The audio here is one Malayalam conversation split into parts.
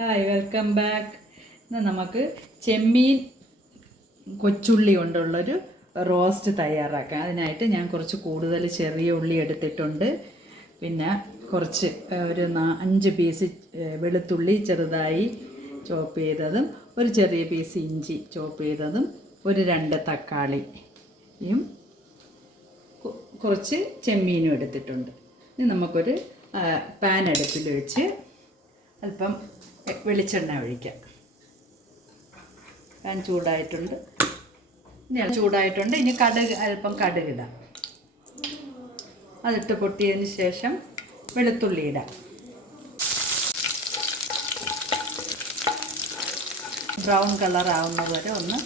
Hi, welcome back. ഇന്ന് നമുക്ക് ചെമ്മീൻ കൊച്ചുള്ളി കൊണ്ടുള്ളൊരു റോസ്റ്റ് തയ്യാറാക്കാം. അതിനായിട്ട് ഞാൻ കുറച്ച് കൂടുതൽ ചെറിയ ഉള്ളി എടുത്തിട്ടുണ്ട്. പിന്നെ കുറച്ച് ഒരു 5 പീസ് വെളുത്തുള്ളി ചെറുതായി ചോപ്പ് ചെയ്തതും, ഒരു ചെറിയ പീസ് ഇഞ്ചി ചോപ്പ് ചെയ്തതും, ഒരു 2 തക്കാളിയും കുറച്ച് ചെമ്മീനും എടുത്തിട്ടുണ്ട്. ഇനി നമുക്കൊരു പാൻ അടുപ്പിൽ വെച്ച് അല്പം വെളിച്ചെണ്ണ ഒഴിക്കാം. പാൻ ചൂടായിട്ടുണ്ട്. ഇനി അല്പം കടുകിടാം. അതിട്ട് പൊട്ടിയതിന് ശേഷം വെളുത്തുള്ളി ഇടാം. ബ്രൗൺ കളർ ആവുന്നത് വരെ ഒന്ന്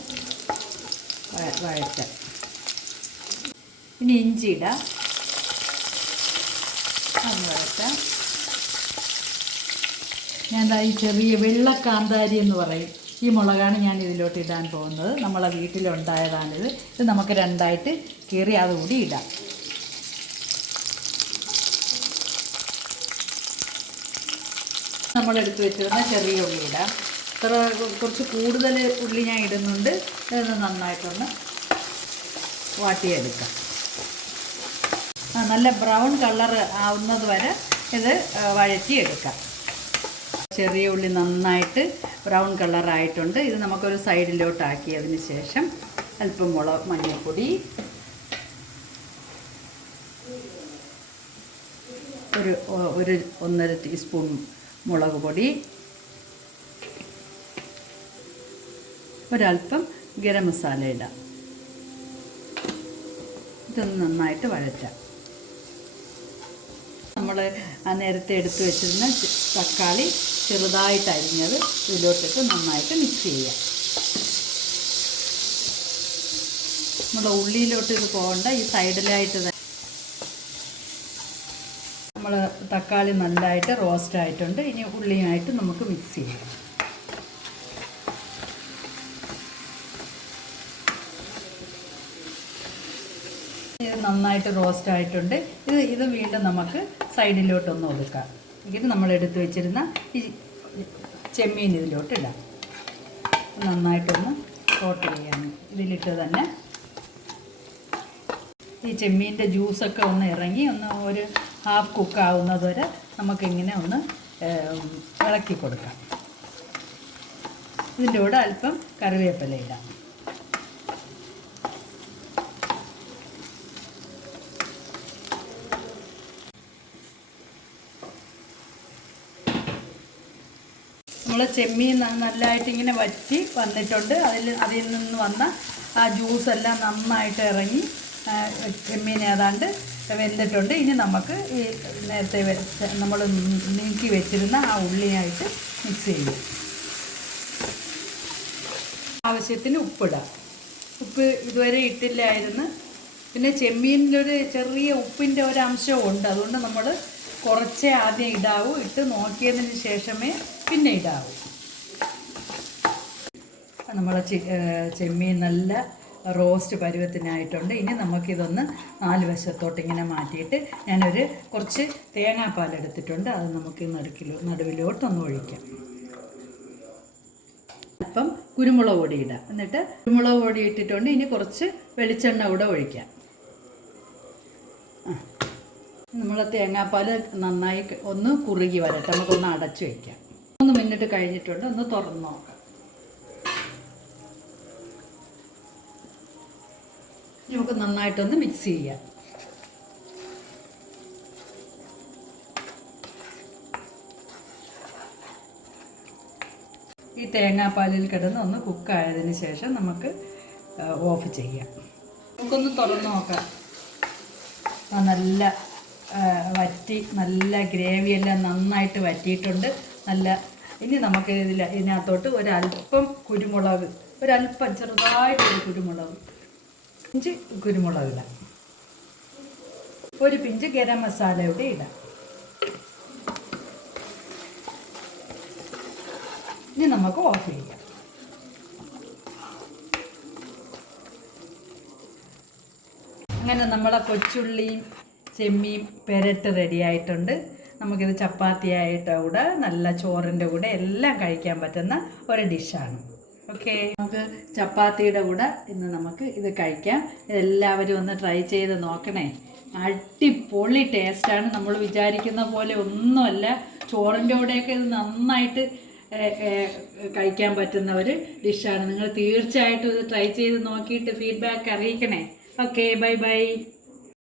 വഴറ്റാം. ഇനി ഇഞ്ചി ഇടാം. ഒന്ന് വഴറ്റാം. ഞാൻ ഈ ചെറിയ വെള്ളക്കാന്താരി എന്ന് പറയും, ഈ മുളകാണ് ഞാൻ ഇതിലോട്ട് ഇടാൻ പോകുന്നത്. നമ്മളെ വീട്ടിലുണ്ടായതാണിത്. ഇത് നമുക്ക് 2ആയിട്ട് കീറി അതുകൂടി ഇടാം. നമ്മളെടുത്ത് വെച്ചിരുന്ന ചെറിയ ഉള്ളി ഇടാം. കുറച്ച് കൂടുതൽ ഉള്ളി ഞാൻ ഇടുന്നുണ്ട്. ഇതൊന്ന് നന്നായിട്ടൊന്ന് വാട്ടിയെടുക്കാം. നല്ല ബ്രൗൺ കളർ ആവുന്നത് വരെ ഇത് വഴറ്റിയെടുക്കാം. ചെറിയ ഉള്ളി നന്നായിട്ട് ബ്രൗൺ കളറായിട്ടുണ്ട്. ഇത് നമുക്കൊരു സൈഡിലോട്ടാക്കിയതിന് ശേഷം അല്പം മഞ്ഞൾപ്പൊടി, ഒരു 1.5 ടീസ്പൂൺ മുളക് പൊടി, ഒരല്പം ഗരം മസാല ഇടാം. ഇതൊന്ന് നന്നായിട്ട് വഴറ്റാം. നമ്മൾ നേരത്തെ എടുത്ത് വെച്ചിരുന്ന തക്കാളി ചെറുതായിട്ട് അരിഞ്ഞത് ഇതിലോട്ടിട്ട് നന്നായിട്ട് മിക്സ് ചെയ്യാം. നമ്മുടെ ഉള്ളിയിലോട്ട് ഇത് പോകണ്ട, ഈ സൈഡിലായിട്ട് നമ്മൾ തക്കാളി നല്ലതായിട്ട് റോസ്റ്റ് ആയിട്ടുണ്ട്. ഇനി ഉള്ളിയുമായിട്ട് നമുക്ക് മിക്സ് ചെയ്യാം. ഇത് നന്നായിട്ട് റോസ്റ്റ് ആയിട്ടുണ്ട്. ഇത് വീണ്ടും നമുക്ക് സൈഡിലോട്ടൊന്ന് ഒതുക്കാം. ഇത് നമ്മൾ എടുത്ത് വെച്ചിരുന്ന ഈ ചെമ്മീൻ ഇതിലോട്ട് ഇടാം. നന്നായിട്ടൊന്ന് കോട്ട് ചെയ്യാം. ഇതിലിട്ട് തന്നെ ഈ ചെമ്മീൻ്റെ ജ്യൂസൊക്കെ ഒന്ന് ഇറങ്ങി ഒരു ഹാഫ് കുക്ക് ആവുന്നത് വരെ നമുക്കിങ്ങനെ ഒന്ന് ഇളക്കി കൊടുക്കാം. ഇതിൻ്റെ കൂടെ അല്പം കറിവേപ്പില ഇടാം. നമ്മൾ ചെമ്മീൻ നല്ലതായിട്ട് ഇങ്ങനെ വറ്റി വന്നിട്ടുണ്ട്. അതിൽ നിന്ന് വന്ന ആ ജ്യൂസെല്ലാം നന്നായിട്ട് ഇറങ്ങി ചെമ്മീൻ ഏതാണ്ട് വെന്തിട്ടുണ്ട്. ഇനി നമുക്ക് ഈ നേരത്തെ നമ്മൾ നീക്കി വെച്ചിരുന്ന ആ ഉള്ളിയായിട്ട് മിക്സ് ചെയ്യും. ആവശ്യത്തിന് ഉപ്പിടാം. ഉപ്പ് ഇതുവരെ ഇട്ടില്ലായിരുന്നു. പിന്നെ ചെമ്മീനിലൊരു ചെറിയ ഉപ്പിൻ്റെ ഒരു അംശവും ഉണ്ട്. അതുകൊണ്ട് നമ്മൾ കുറച്ചേ ആദ്യം ഇടാവൂ. ഇട്ട് നോക്കിയതിന് ശേഷമേ പിന്നെ ഇടാവൂ. നമ്മളെ ചെമ്മീൻ നല്ല റോസ്റ്റ് പരുവത്തിനായിട്ടുണ്ട്. ഇനി നമുക്കിതൊന്ന് 4 വശത്തോട്ട് ഇങ്ങനെ മാറ്റിയിട്ട് ഞാനൊരു കുറച്ച് തേങ്ങാപ്പാൽ എടുത്തിട്ടുണ്ട്. അത് നമുക്ക് നടുവിലോട്ടൊന്ന് ഒഴിക്കാം. അല്പം കുരുമുളക് പൊടി ഇടാം. എന്നിട്ട് കുരുമുളക് പൊടി ഇട്ടിട്ടുണ്ട്. ഇനി കുറച്ച് വെളിച്ചെണ്ണ കൂടെ ഒഴിക്കാം. നമ്മൾ തേങ്ങാപ്പാൽ നന്നായി ഒന്ന് കുറുകി വരട്ടെ. നമുക്കൊന്ന് അടച്ചു വയ്ക്കാം. 3 മിനിറ്റ് കഴിഞ്ഞിട്ടുണ്ട്. ഒന്ന് തുറന്ന് നോക്കാം. നമുക്ക് നന്നായിട്ടൊന്ന് മിക്സ് ചെയ്യാം. ഈ തേങ്ങാപ്പാലിൽ കിടന്ന് ഒന്ന് കുക്കായതിന് ശേഷം നമുക്ക് ഓഫ് ചെയ്യാം. നമുക്കൊന്ന് തുറന്ന് നോക്കാം. നല്ല വറ്റി, നല്ല ഗ്രേവിയെല്ലാം നന്നായിട്ട് വറ്റിയിട്ടുണ്ട്. ഇനി നമുക്ക് ഇതിനകത്തോട്ട് ഒരല്പം കുരുമുളക്, ഒരല്പം ചെറുതായിട്ടൊരു കുരുമുളക്, പിഞ്ച് കുരുമുളക് ഇടാം. ഒരു പിഞ്ച് ഗരം മസാല ഇവിടെ ഇടാം. ഇനി നമുക്ക് ഓഫ് ചെയ്യാം. അങ്ങനെ നമ്മളെ കൊച്ചുള്ളിയും ചെമ്മീൻ പെരട്ട് റെഡി ആയിട്ടുണ്ട്. നമുക്കിത് ചപ്പാത്തിയായിട്ട് കൂടെ നല്ല ചോറിൻ്റെ കൂടെ എല്ലാം കഴിക്കാൻ പറ്റുന്ന ഒരു ഡിഷാണ്. ഓക്കെ, നമുക്ക് ചപ്പാത്തിയുടെ കൂടെ ഇന്ന് നമുക്ക് ഇത് കഴിക്കാം. ഇതെല്ലാവരും ഒന്ന് ട്രൈ ചെയ്ത് നോക്കണേ. അടിപൊളി ടേസ്റ്റാണ്. നമ്മൾ വിചാരിക്കുന്ന പോലെ ഒന്നുമല്ല. ചോറിൻ്റെ കൂടെയൊക്കെ ഇത് നന്നായിട്ട് കഴിക്കാൻ പറ്റുന്ന ഒരു ഡിഷാണ്. നിങ്ങൾ തീർച്ചയായിട്ടും ഇത് ട്രൈ ചെയ്ത് നോക്കിയിട്ട് ഫീഡ്ബാക്ക് അറിയിക്കണേ. Okay, bye by.